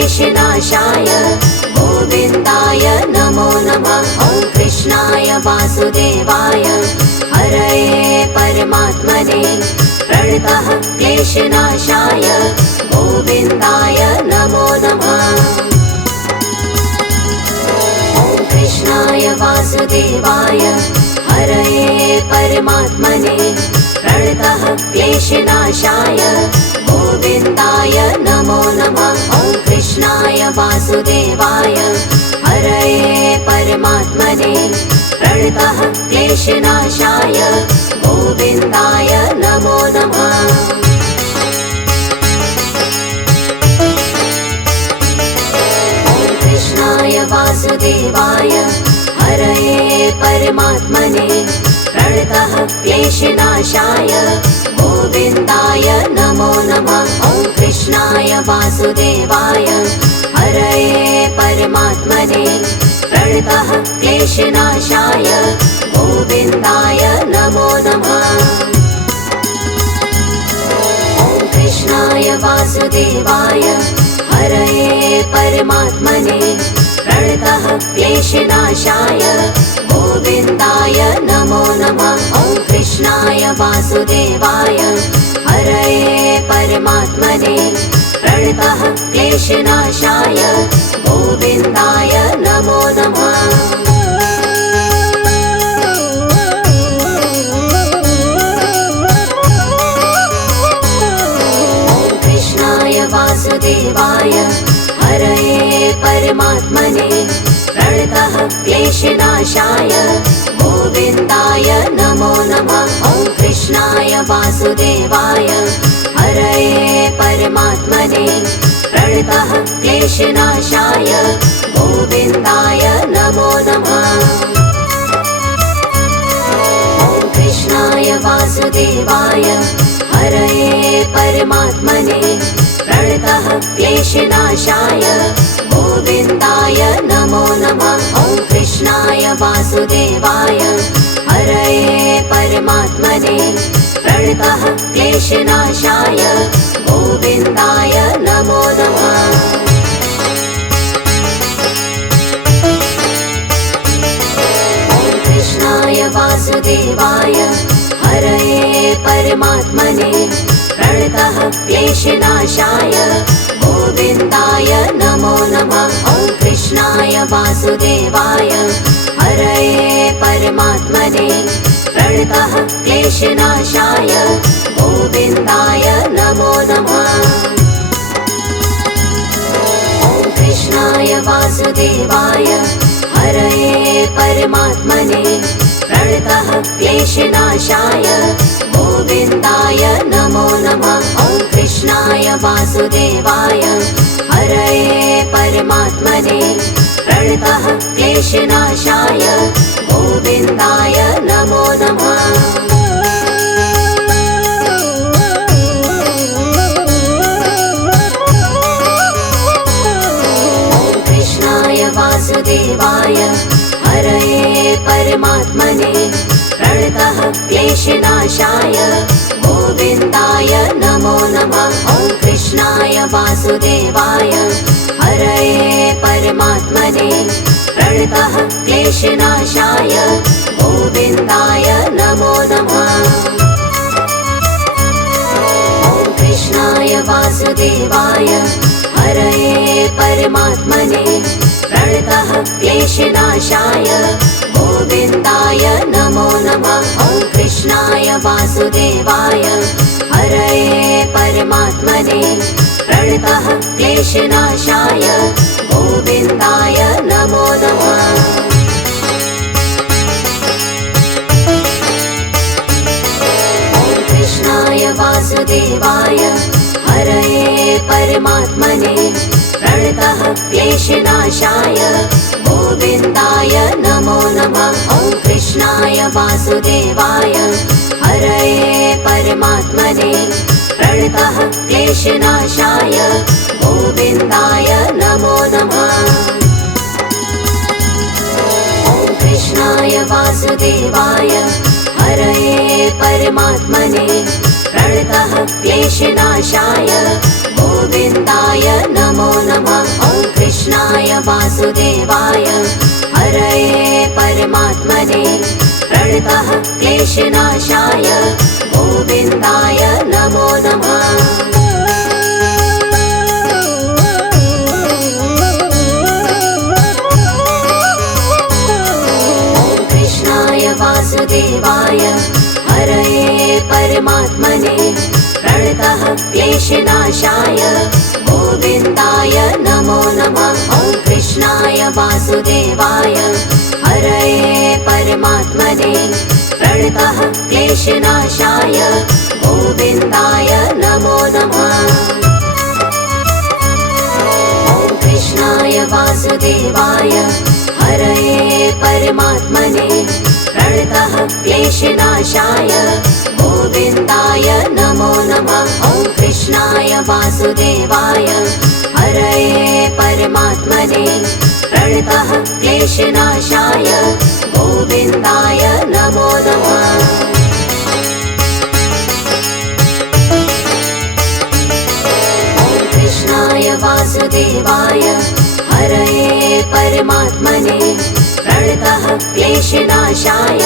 क्लेशनाशाय गोविन्दाय नमो नमः। ॐ कृष्णाय वासुदेवाय हरये परमात्मने प्रणतः क्लेशनाशाय गोविन्दाय नमो नमः। ॐ कृष्णाय वासुदेवाय हरये परमात्मने प्रणतः क्लेशनाशाय गोविन्दाय नमो नमः। ॐ कृष्णाय वासुदेवाय हरये परमात्मने प्रणतः क्लेशनाशाय गोविन्दाय नमो नमः। ॐ कृष्णाय वासुदेवाय हरये परमात्मने प्रणतः क्लेशनाशाय गोविन्दाय नमो नमः। ॐ कृष्णाय वासुदेवाय हरये परमात्मने प्रणतः क्लेशनाशाय गोविन्दाय नमो नमः। ॐ कृष्णाय वासुदेवाय हरये परमात्मने प्रणतः क्लेशनाशाय गोविन्दाय नमो नमः। ॐ कृष्णाय वासुदेवाय हरये परमात्मने प्रणतः क्लेशनाशाय गोविन्दाय नमो नमः। ॐ कृष्णाय वासुदेवाय हरये परमात्मने प्रणतः क्लेशनाशाय गोविन्दाय नमो नमः। ॐ कृष्णाय वासुदेवाय हरये परमात्मने प्रणतः क्लेशनाशाय गोविन्दाय नमो नमः। ॐ कृष्णाय वासुदेवाय हरये परमात्मने प्रणतः क्लेशनाशाय गोविन्दाय नमो नमः। ॐ कृष्णाय वासुदेवाय हरये परमात्मने प्रणतः क्लेशनाशाय गोविन्दाय नमो नमः। ॐ कृष्णाय वासुदेवाय हरये परमात्मने प्रणतः क्लेशनाशाय गोविन्दाय नमो नमः। ॐ कृष्णाय वासुदेवाय हरये परमात्मने प्रणतः क्लेशनाशाय गोविन्दाय नमो नमः। ॐ कृष्णाय वासुदेवाय हरये परमात्मने प्रणतः क्लेशनाशाय गोविन्दाय नमो नमः। ॐ कृष्णाय वासुदेवाय हरये परमात्मने प्रणतः क्लेशनाशाय गोविन्दाय नमो नमः। ॐ कृष्णाय वासुदेवाय हरये परमात्मने प्रणतः क्लेशनाशाय गोविन्दाय नमो नमः। ॐ कृष्णाय वासुदेवाय हरये परमात्मने प्रणतः क्लेशनाशाय गोविन्दाय नमो नमः। ॐ कृष्णाय वासुदेवाय हरये परमात्मने प्रणतः क्लेशनाशाय गोविन्दाय नमो नमः। ॐ कृष्णाय वासुदेवाय हरये परमात्मने प्रणतः क्लेशनाशाय गोविन्दाय नमो नमः। ॐ कृष्णाय वासुदेवाय हरये परमात्मने प्रणतः क्लेशनाशाय गोविन्दाय नमो नमः। ॐ कृष्णाय वासुदेवाय हरये परमात्मने प्रणतः क्लेशनाशाय गोविन्दाय नमो नमः। ॐ कृष्णाय वासुदेवाय हरये परमात्मने प्रणतः क्लेशनाशाय गोविन्दाय नमो नमः। वासुदेवाय हरये परमात्मने प्रणतः क्लेशनाशाय गोविन्दाय नमो नमः। वासुदेवाय हरये परमात्मने प्रणतः क्लेशनाशाय गोविन्दाय नमो नमः। ॐ कृष्णाय वासुदेवाय हरये परमात्मने प्रणतः क्लेशनाशाय गोविन्दाय नमो नमः। ॐ कृष्णाय वासुदेवाय हरये परमात्मने प्रणतः क्लेशनाशाय गोविन्दाय नमो नमः। ॐ कृष्णाय वासुदेवाय हरये परमात्मने प्रणतः क्लेशनाशाय गोविन्दाय नमो नमः। ॐ कृष्णाय वासुदेवाय हरये परमात्मने प्रणतः क्लेशनाशाय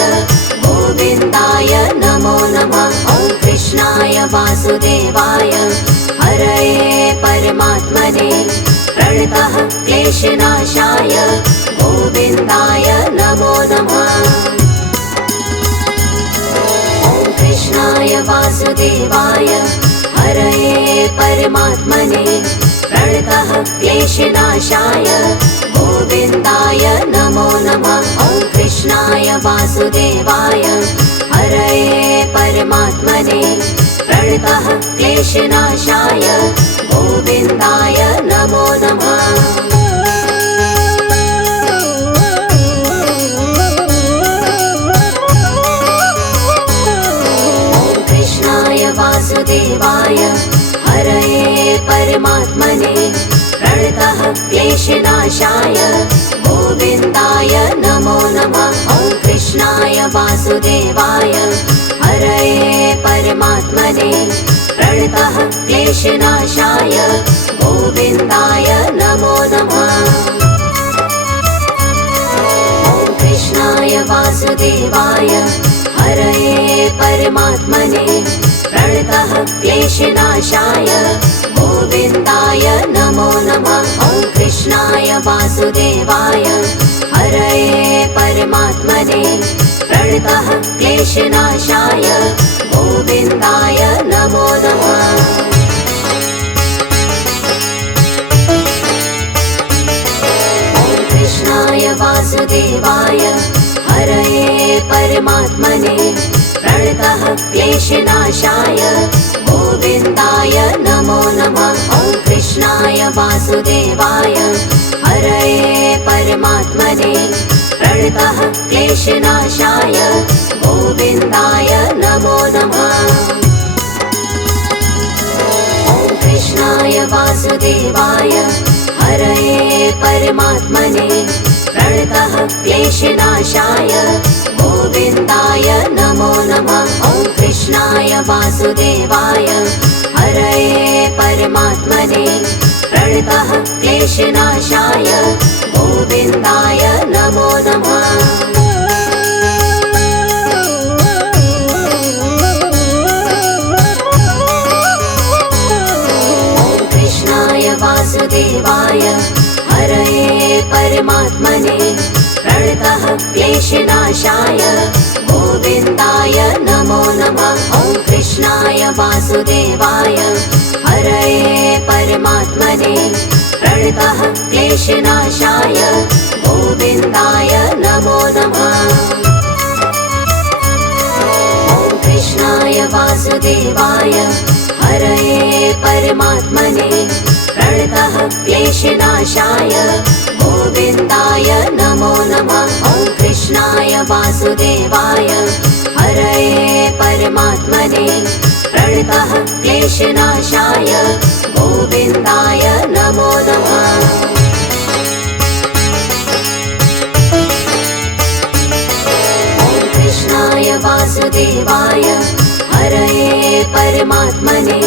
गोविन्दाय नमो नमः। ॐ कृष्णाय वासुदेवाय हरये परमात्मने प्रणतः क्लेशनाशाय गोविन्दाय नमो नमः। ॐ कृष्णाय वासुदेवाय हरये परमात्मने प्रणतः क्लेशनाशाय गोविन्दाय नमो नमः। ॐ कृष्णाय वासुदेवाय हरये परमात्मने प्रणतः क्लेशनाशाय गोविन्दाय नमो नमः। ॐ कृष्णाय वासुदेवाय हरये परमात्मने प्रणतः क्लेशनाशाय गोविन्दाय नमो नमः। ॐ कृष्णाय वासुदेवाय हरये परमात्मने प्रणतः क्लेशनाशाय गोविन्दाय नमो नमः। ॐ कृष्णाय वासुदेवाय हरये परमात्मने प्रणतः क्लेशनाशाय गोविन्दाय नमो नमः। ॐ कृष्णाय वासुदेवाय हरये परमात्मने प्रणतः क्लेशनाशाय गोविन्दाय नमो नमः। ॐ कृष्णाय वासुदेवाय हरये परमात्मने प्रणतः क्लेशनाशाय गोविन्दाय नमो नमः। ॐ कृष्णाय वासुदेवाय हरये परमात्मने प्रणतः क्लेशनाशाय गोविन्दाय नमो नमः। ॐ कृष्णाय वासुदेवाय हरये परमात्मने प्रणतः क्लेशनाशाय गोविन्दाय नमो नमः। ॐ कृष्णाय वासुदेवाय हरये परमात्मने प्रणतः क्लेशनाशाय गोविन्दाय नमो नमः। ॐ कृष्णाय वासुदेवाय हरये परमात्मने प्रणतः क्लेशनाशाय गोविन्दाय नमो नमः। ॐ कृष्णाय वासुदेवाय हरये परमात्मने प्रणतः क्लेशनाशाय गोविन्दाय नमो नमः। ॐ कृष्णाय वासुदेवाय हरये परमात्मने प्रणतः क्लेशनाशाय गोविन्दाय नमो नमः। ॐ कृष्णाय वासुदेवाय हरये परमात्मने प्रणतः क्लेशनाशाय गोविन्दाय नमो नमः। ॐ कृष्णाय वासुदेवाय हरये परमात्मने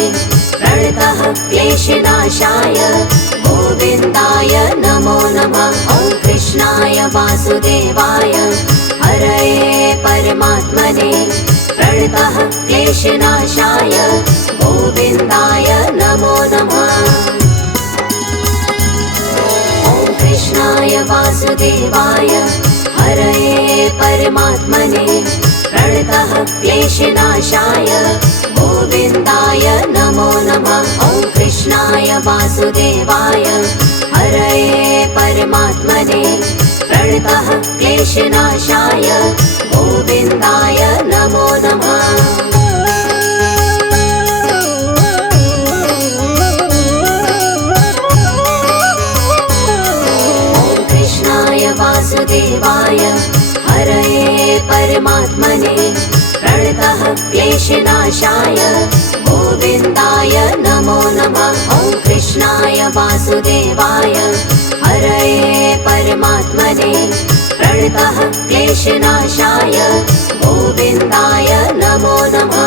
प्रणतः क्लेशनाशाय गोविन्दाय नमो नमः। ॐ वासुदेवाय हरये परमात्मने प्रणतः क्लेशनाशाय गोविन्दाय नमो नमः। ॐ कृष्णाय वासुदेवाय हरये परमात्मने प्रणतः क्लेशनाशाय गोविन्दाय नमो नमः। ॐ कृष्णाय वासुदेवाय हरये परमात्मने प्रणतः क्लेशनाशाय गोविन्दाय नमो नमः। ॐ कृष्णाय वासुदेवाय हरये परमात्मने प्रणतः क्लेशनाशाय गोविन्दाय नमो नमः। ॐ कृष्णाय वासुदेवाय हरये परमात्मने प्रणतः क्लेशनाशाय गोविन्दाय नमो नमः।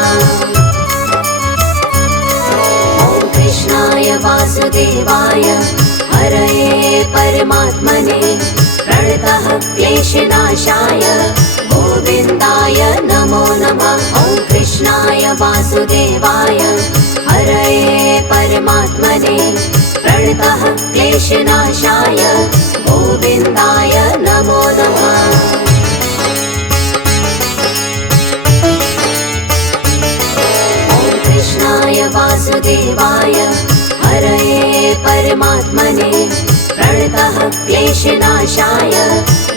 ॐ कृष्णाय वासुदेवाय हरये परमात्मने प्रणतः क्लेशनाशाय गोविन्दाय नमो नमः। ॐ कृष्णाय वासुदेवाय हरये परमात्मने प्रणतः क्लेशनाशाय गोविन्दाय नमो नमः। ॐ कृष्णाय वासुदेवाय हरये परमात्मने प्रणतः क्लेशनाशाय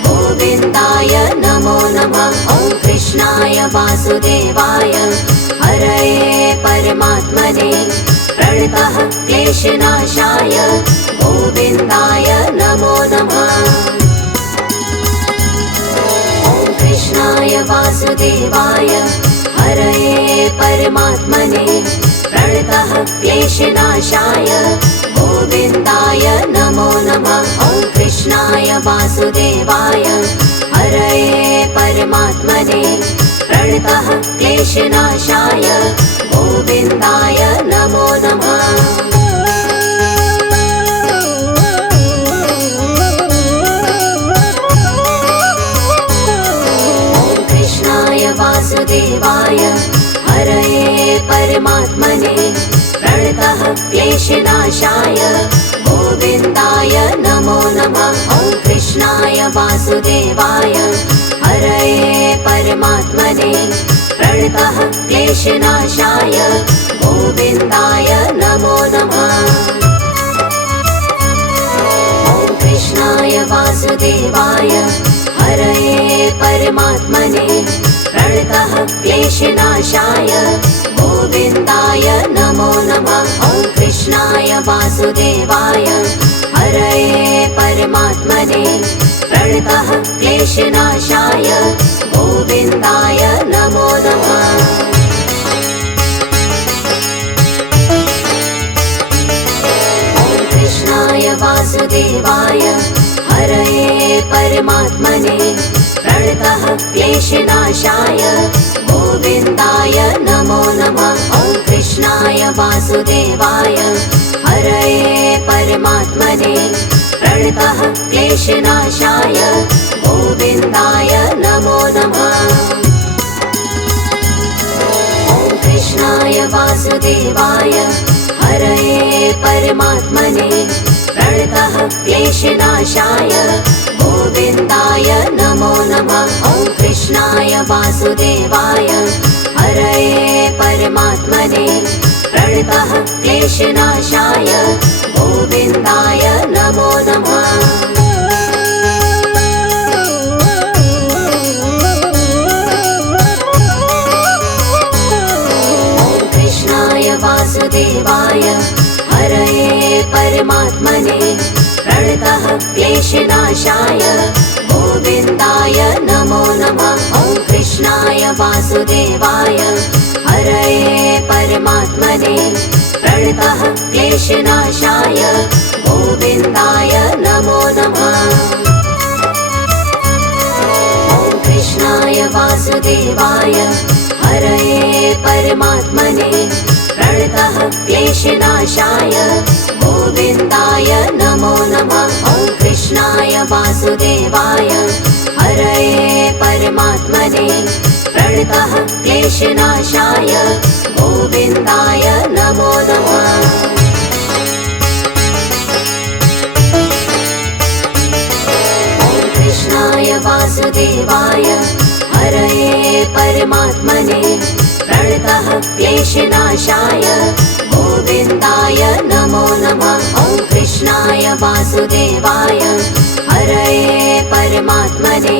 गोविन्दाय नमो नमः। ॐ कृष्णाय वासुदेवाय हरये परमात्मने प्रणतः क्लेशनाशाय गोविन्दाय नमो नमः। ॐ कृष्णाय वासुदेवाय हरये परमात्मने प्रणतः क्लेशनाशाय गोविन्दाय नमो नमः। ॐ कृष्णाय वासुदेवाय हरये परमात्मने प्रणतः क्लेशनाशाय गोविन्दाय नमो नमः। ॐ कृष्णाय वासुदेवाय हरये परमात्मने प्रणतः क्लेशनाशाय गोविन्दाय नमो नमः। ॐ कृष्णाय वासुदेवाय हरये परमात्मने प्रणतः क्लेशनाशाय गोविन्दाय नमो नमः। ॐ कृष्णाय वासुदेवाय हरये परमात्मने प्रणतः क्लेशनाशाय गोविन्दाय नमो नमः। ॐ कृष्णाय वासुदेवाय हरये परमात्मने प्रणतः क्लेशनाशाय गोविन्दाय नमो नमः। ॐ कृष्णाय वासुदेवाय हरये परमात्मने प्रणतः क्लेशनाशाय गोविन्दाय नमो नमः। ॐ कृष्णाय वासुदेवाय हरये परमात्मने प्रणतः क्लेशनाशाय गोविन्दाय नमो नमः। ॐ कृष्णाय वासुदेवाय हरये परमात्मने प्रणतः क्लेशनाशाय गोविन्दाय नमो नमः। ॐ कृष्णाय वासुदेवाय हरये परमात्मने प्रणतः क्लेशनाशाय गोविन्दाय नमो नमः। ॐ कृष्णाय वासुदेवाय हरये परमात्मने प्रणतः क्लेशनाशाय गोविन्दाय नमो नमः। ॐ कृष्णाय वासुदेवाय हरये परमात्मने प्रणतः क्लेशनाशाय गोविन्दाय नमो नमः। ॐ कृष्णाय वासुदेवाय हरये परमात्मने प्रणतः क्लेशनाशाय गोविन्दाय नमो नमः। ॐ कृष्णाय वासुदेवाय वासुदेवाय हरये परमात्मने प्रणतः क्लेशनाशाय गोविन्दाय नमो नमः। कृष्णाय वासुदेवाय हरये परमात्मने प्रणतः क्लेशनाशाय गोविन्दाय नमो नमः। ॐ कृष्णाय वासुदेवाय हरये परमात्मने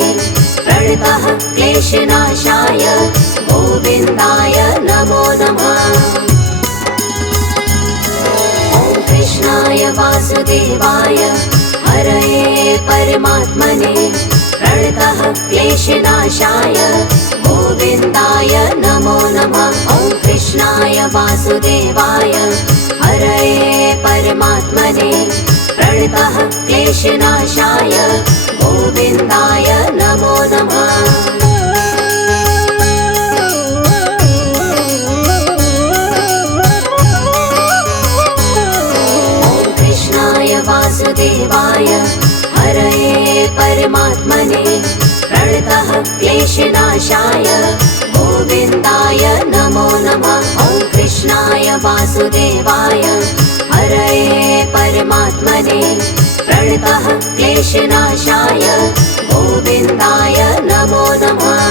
प्रणतः क्लेशनाशाय गोविन्दाय नमो नमः। ॐ कृष्णाय वासुदेवाय हरये परमात्मने प्रणतः क्लेशनाशाय गोविन्दाय नमो नमः। ॐ कृष्णाय वासुदेवाय हरये परमात्मने प्रणतः क्लेशनाशाय गोविन्दाय नमो नमः। वासुदेवाय हरये परमात्मने प्रणतः क्लेशनाशाय गोविन्दाय नमो नमः। ॐ कृष्णाय वासुदेवाय हरये परमात्मने प्रणतः क्लेशनाशाय गोविन्दाय नमो नमः।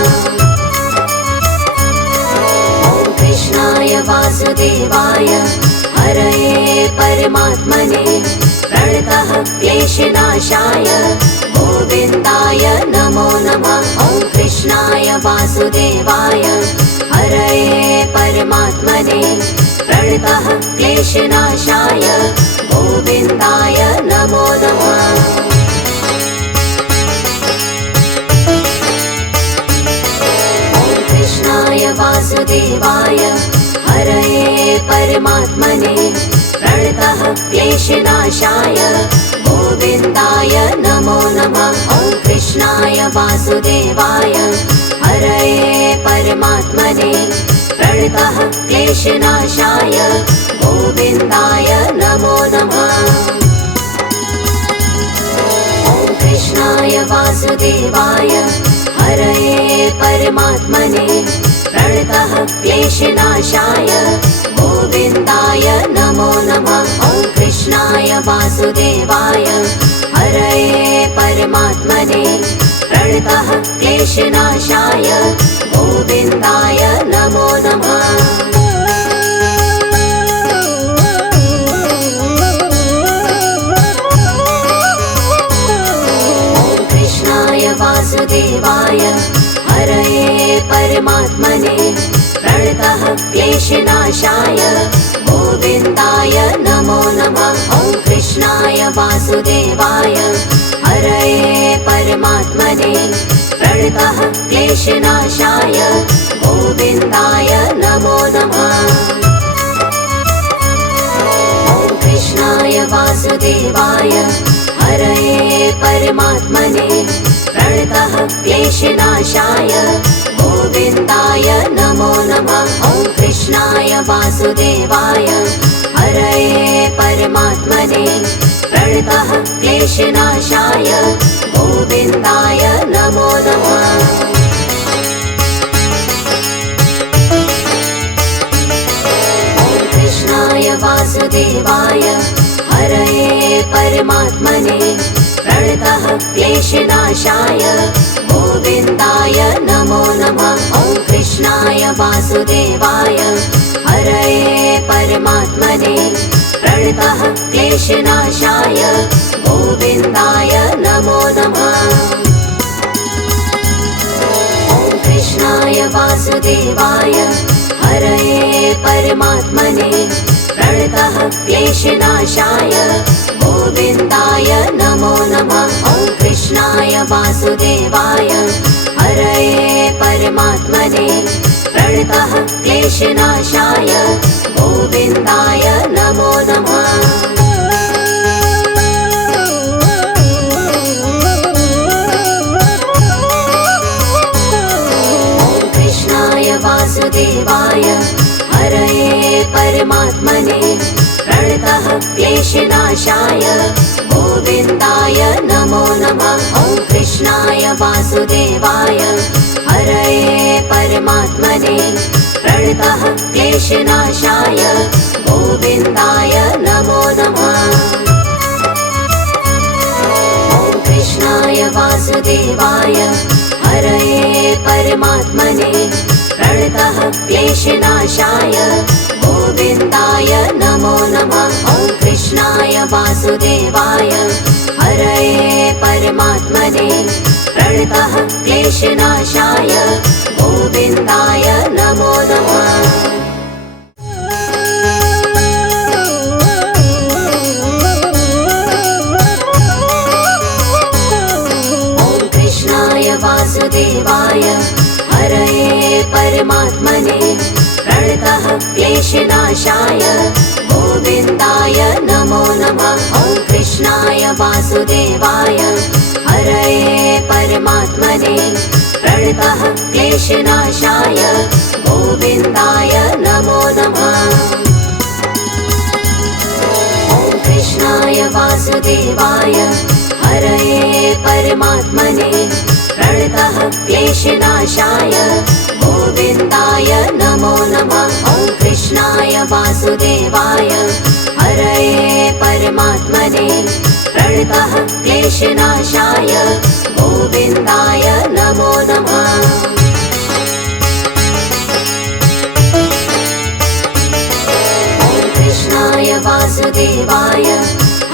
ॐ कृष्णाय वासुदेवाय हरये परमात्मने प्रणतः क्लेशनाशाय गोविन्दाय नमो नमः। ॐ कृष्णाय वासुदेवाय हरये परमात्मने प्रणतः क्लेशनाशाय गोविन्दाय नमो नमः। ॐ कृष्णाय वासुदेवाय हरये परमात्मने प्रणतः क्लेशनाशाय गोविन्दाय नमो नमः। ॐ कृष्णाय वासुदेवाय हरये परमात्मने प्रणतः क्लेशनाशाय गोविन्दाय नमो नमः। ॐ कृष्णाय वासुदेवाय हरये परमात्मने प्रणतः क्लेशनाशाय गोविन्दाय नमो नमः। ॐ कृष्णाय वासुदेवाय हरये परमात्मने प्रणतः क्लेशनाशाय गोविन्दाय नमो नमः। ॐ कृष्णाय वासुदेवाय हरये परमात्मने प्रणतः क्लेशनाशाय गोविन्दाय नमो नमः। ॐ कृष्णाय वासुदेवाय हरये परमात्मने प्रणतः क्लेशनाशाय गोविन्दाय नमो नमः। ॐ कृष्णाय वासुदेवाय हरये परमात्मने प्रणतः क्लेशनाशाय गोविन्दाय नमो नमः। ॐ कृष्णाय वासुदेवाय हरये परमात्मने प्रणतः क्लेशनाशाय गोविन्दाय नमो नमः। ॐ कृष्णाय वासुदेवाय हरये परमात्मने प्रणतः क्लेशनाशाय गोविन्दाय नमो नमः। ॐ कृष्णाय वासुदेवाय हरये परमात्मने प्रणतः क्लेशनाशाय गोविन्दाय नमो नमः। ॐ कृष्णाय वासुदेवाय हरये परमात्मने प्रणतः क्लेशनाशाय गोविन्दाय नमो नमः। ॐ कृष्णाय वासुदेवाय हरये परमात्मने प्रणतः क्लेशनाशाय गोविन्दाय नमो नमः। ॐ कृष्णाय वासुदेवाय हरये परमात्मने प्रणतः क्लेशनाशाय गोविन्दाय नमो नमः। ॐ कृष्णाय वासुदेवाय हरये परमात्मने प्रणतः क्लेशनाशाय गोविन्दाय नमो नमः। ॐ कृष्णाय वासुदेवाय हरये परमात्मने प्रणतः क्लेशनाशाय गोविन्दाय नमो नमः। ॐ कृष्णाय वासुदेवाय हरये परमात्मने प्रणतः क्लेशनाशाय गोविन्दाय नमो नमः। ॐ कृष्णाय वासुदेवाय हरये परमात्मने प्रणतः क्लेशनाशाय गोविन्दाय नमो नमः। ॐ कृष्णाय वासुदेवाय हरये परमात्मने प्रणतः क्लेशनाशाय गोविन्दाय नमो नमः। ॐ कृष्णाय वासुदेवाय हरये परमात्मने प्रणतः क्लेशनाशाय गोविन्दाय नमो नमः। ॐ कृष्णाय वासुदेवाय हरये परमात्मने प्रणतः क्लेशनाशाय गोविन्दाय नमो नमः। ॐ कृष्णाय वासुदेवाय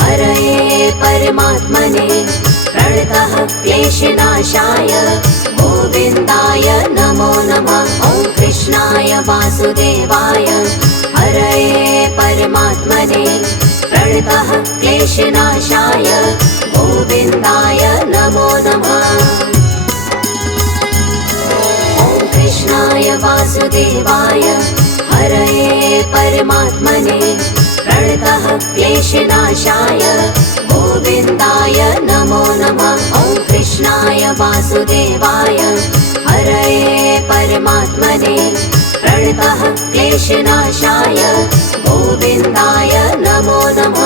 हरये परमात्मने प्रणतः क्लेशनाशाय गोविन्दाय नमो नमः। ॐ कृष्णाय वासुदेवाय हरये परमात्मने प्रणतः क्लेशनाशाय गोविन्दाय नमो नमः। ॐ कृष्णाय वासुदेवाय हरये परमात्मने प्रणतः क्लेशनाशाय गोविन्दाय नमो नमः। ॐ कृष्णाय वासुदेवाय हरये परमात्मने प्रणतः क्लेशनाशाय गोविन्दाय नमो नमः।